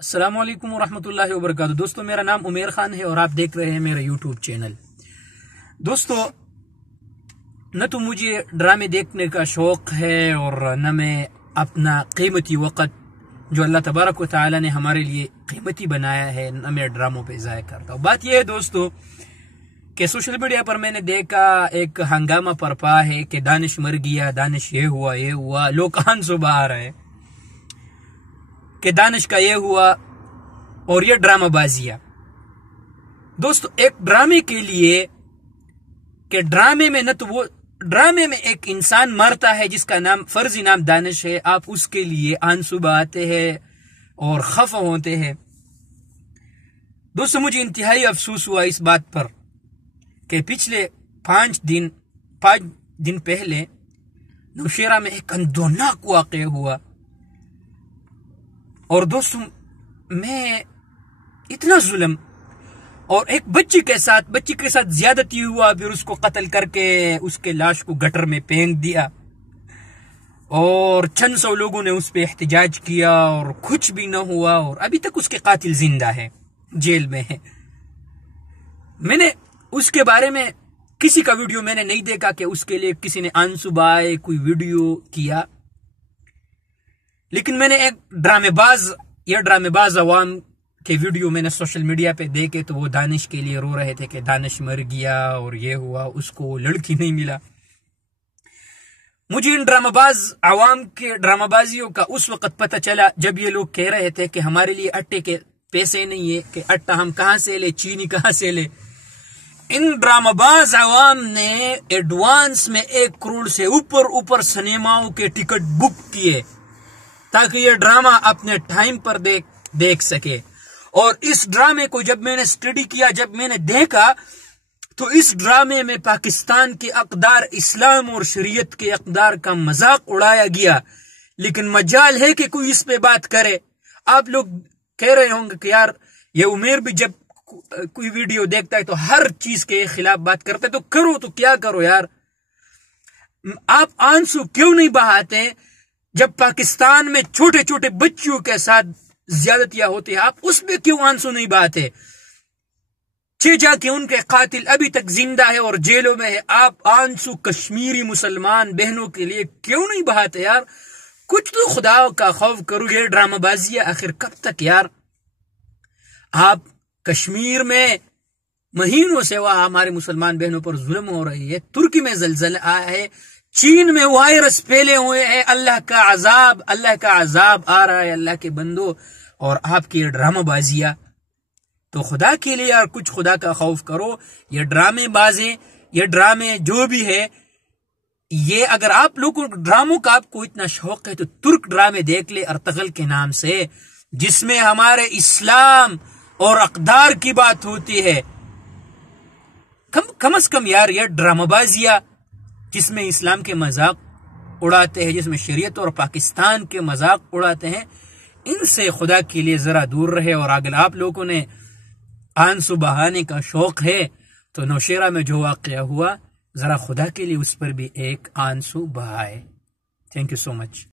السلام علیکم ورحمۃ اللہ وبرکاتہ۔ دوستو، میرا نام عمیر خان ہے اور آپ دیکھ رہے ہیں میرا یوٹیوب چینل۔ دوستو، نہ تو مجھے ڈرامے دیکھنے کا شوق ہے اور نہ میں اپنا قیمتی وقت جو اللہ تبارک و تعالی نے ہمارے لیے قیمتی بنایا ہے نہ میں ڈراموں پہ ضائع کرتا ہوں۔ بات یہ ہے دوستو کہ سوشل میڈیا پر میں نے دیکھا ایک ہنگامہ پرپا ہے کہ دانش مر گیا، دانش یہ ہوا، لوگ آنسو بہا رہے کہ دانش کا یہ ہوا اور یہ ڈرامہ بازیاں۔ دوستو، ایک ڈرامے کے لیے کہ ڈرامے میں نہ تو وہ ڈرامے میں ایک انسان مرتا ہے جس کا نام فرضی نام دانش ہے، آپ اس کے لیے آنسو بہاتے ہیں اور خفا ہوتے ہیں۔ دوستو، مجھے انتہائی افسوس ہوا اس بات پر کہ پچھلے 5 دن پہلے نوشیرہ میں ایک اندوناک واقعہ ہوا، اور دوستو میں اتنا ظلم اور ایک بچی کے ساتھ زیادتی ہوا، پھر اس کو قتل کر کے اس کے لاش کو گٹر میں پھینک دیا اور چند سو لوگوں نے اس پہ احتجاج کیا اور کچھ بھی نہ ہوا، اور ابھی تک اس کے قاتل زندہ ہے، جیل میں ہے۔ میں نے اس کے بارے میں کسی کا ویڈیو میں نے نہیں دیکھا کہ اس کے لیے کسی نے آنسو بہائے، کوئی ویڈیو کیا، لیکن میں نے ایک ڈرامے باز عوام کے ویڈیو میں نے سوشل میڈیا پہ دیکھے تو وہ دانش کے لیے رو رہے تھے کہ دانش مر گیا اور یہ ہوا، اس کو لڑکی نہیں ملا۔ مجھے ان ڈرامہ باز عوام کے ڈرامہ بازیوں کا اس وقت پتہ چلا جب یہ لوگ کہہ رہے تھے کہ ہمارے لیے اٹے کے پیسے نہیں ہے، کہ اٹا ہم کہاں سے لے، چینی کہاں سے لے۔ ان ڈرامہ باز عوام نے ایڈوانس میں 1 کروڑ سے اوپر سنیماؤں کے ٹکٹ بک کیے تاکہ یہ ڈرامہ اپنے ٹائم پر دیکھ سکے۔ اور اس ڈرامے کو جب میں نے اسٹڈی کیا، جب میں نے دیکھا، تو اس ڈرامے میں پاکستان کے اقدار، اسلام اور شریعت کے اقدار کا مذاق اڑایا گیا، لیکن مجال ہے کہ کوئی اس پہ بات کرے۔ آپ لوگ کہہ رہے ہوں گے کہ یار یہ عمیر بھی جب کوئی ویڈیو دیکھتا ہے تو ہر چیز کے خلاف بات کرتا ہے، تو کرو، تو کیا کرو یار، آپ آنسو کیوں نہیں بہاتے جب پاکستان میں چھوٹے چھوٹے بچیوں کے ساتھ زیادتیاں ہوتی ہیں؟ آپ اس پہ کیوں آنسو نہیں بہاتے؟ جا کے ان کے قاتل ابھی تک زندہ ہے اور جیلوں میں ہے، آپ آنسو کشمیری مسلمان بہنوں کے لیے کیوں نہیں بہاتے یار؟ کچھ تو خدا کا خوف کرو، یہ ڈرامہ بازیاں آخر کب تک یار؟ آپ کشمیر میں مہینوں سے وہ ہمارے مسلمان بہنوں پر ظلم ہو رہی ہے، ترکی میں زلزلہ آیا ہے، چین میں وائرس پھیلے ہوئے ہیں، اللہ کا عذاب آ رہا ہے اللہ کے بندو، اور آپ کی یہ ڈرامہ بازیاں، تو خدا کے لیے یار کچھ خدا کا خوف کرو۔ یہ ڈرامے بازیں، یہ ڈرامے جو بھی ہے، یہ اگر آپ لوگوں ڈراموں کا آپ کو اتنا شوق ہے تو ترک ڈرامے دیکھ لے ارطغرل کے نام سے، جس میں ہمارے اسلام اور اقدار کی بات ہوتی ہے۔ کم از کم یار یہ ڈرامہ بازیاں جس میں اسلام کے مذاق اڑاتے ہیں، جس میں شریعت اور پاکستان کے مذاق اڑاتے ہیں، ان سے خدا کے لیے ذرا دور رہے۔ اور اگر آپ لوگوں نے آنسو بہانے کا شوق ہے تو نوشیرہ میں جو واقعہ ہوا، ذرا خدا کے لیے اس پر بھی ایک آنسو بہائے۔ Thank you so much.